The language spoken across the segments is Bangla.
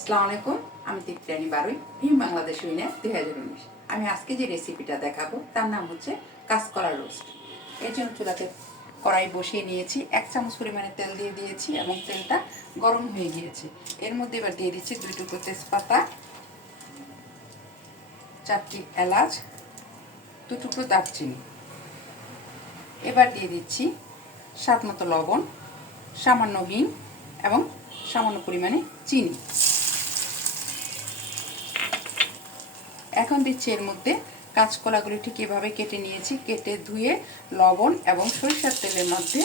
আসসালামু আলাইকুম, আমি তৃপ্তানি বারুই, ভীম বাংলাদেশ উইনার দুই হাজার উনিশ। আমি আজকে যে রেসিপিটা দেখাবো, তার নাম হচ্ছে কাঁচকলা রোস্ট এর জন্য চুলাতে কড়াই বসিয়ে নিয়েছি, এক চামচ পরিমাণে তেল দিয়ে দিয়েছি এবং তেলটা গরম হয়ে গিয়েছে। এর মধ্যে এবার দিয়ে দিচ্ছি দুই টুকরো তেজপাতা, চারটি এলাচ, দু টুকরো দারচিনি। এবার দিয়ে দিচ্ছি স্বাদ মতো লবণ, সামান্য হিং এবং সামান্য পরিমাণে চিনি। এখন দিচ্ছি এর মধ্যে কাঁচকলাগুলি ঠিক এভাবে কেটে নিয়েছি। কেটে ধুয়ে লবণ এবং সরিষার তেলের মধ্যে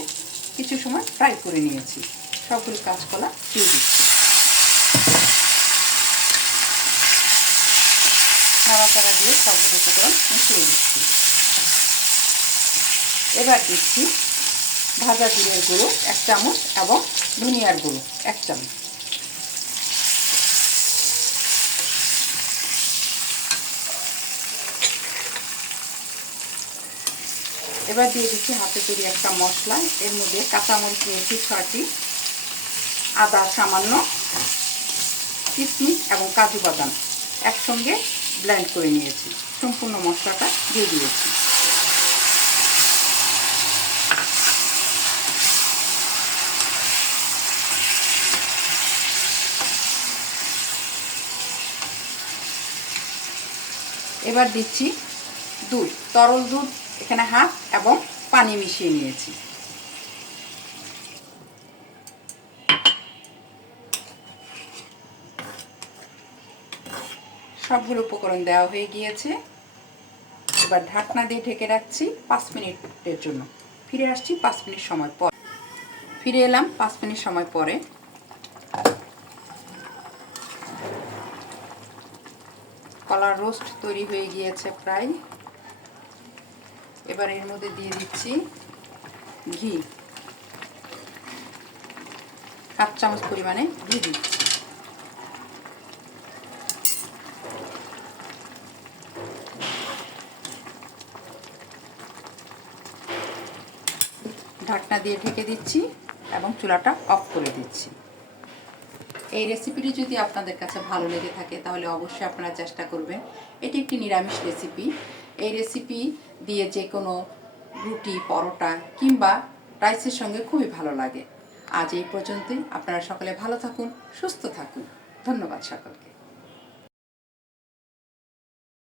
কিছু সময় ফ্রাই করে নিয়েছি। সবগুলি কাঁচকলা দিয়ে দিচ্ছি। নাড়াচাড়া দিয়ে সবগুলো উপকরণ মিশিয়ে দিচ্ছি। এবার দিচ্ছি ভাজা জিরের গুঁড়ো, এক চামচ, এবং ধনিয়ার গুঁড়ো, এক চামচ। এবার দিয়ে দিচ্ছি হাতে তৈরি একটা মশলা। এর মধ্যে কাঁচামরিচ নিয়েছি ছয়টি। আদা সামান্য কিশমিশ এবং কাজু বাদাম একসঙ্গে ব্লেন্ড করে নিয়েছি। সম্পূর্ণ মশলাটা দিয়ে দিয়েছি। এবার দিচ্ছি দুধ, তরল দুধ এখানে হাফ এবং পানি মিশিয়ে নিয়েছি। সবগুলো উপকরণ দেওয়া হয়ে গিয়েছে। এবার ঢাকনা দিয়ে ঢেকে রাখছি পাঁচ মিনিটের জন্য। ফিরে আসছি পাঁচ মিনিট সময় পর। ফিরে এলাম পাঁচ মিনিট সময় পরে। কলার রোস্ট তৈরি হয়ে গিয়েছে প্রায়। এবার এর মধ্যে দিয়ে দিচ্ছি ঘি। হাফ চামচ পরিমাণে ঘি দিচ্ছি। ঢাকনা দিয়ে ঢেকে দিচ্ছি এবং চুলাটা অফ করে দিচ্ছি। এই রেসিপিটি যদি আপনাদের কাছে ভালো লেগে থাকে, তাহলে অবশ্যই আপনারা চেষ্টা করবেন। এটি একটি নিরামিষ রেসিপি। এই রেসিপি দিয়ে যে কোনো রুটি, পরোটা কিংবা রাইসের সঙ্গে খুবই ভালো লাগে। আজ এই পর্যন্তই। আপনারা সকলে ভালো থাকুন, সুস্থ থাকুন। ধন্যবাদ সকলকে।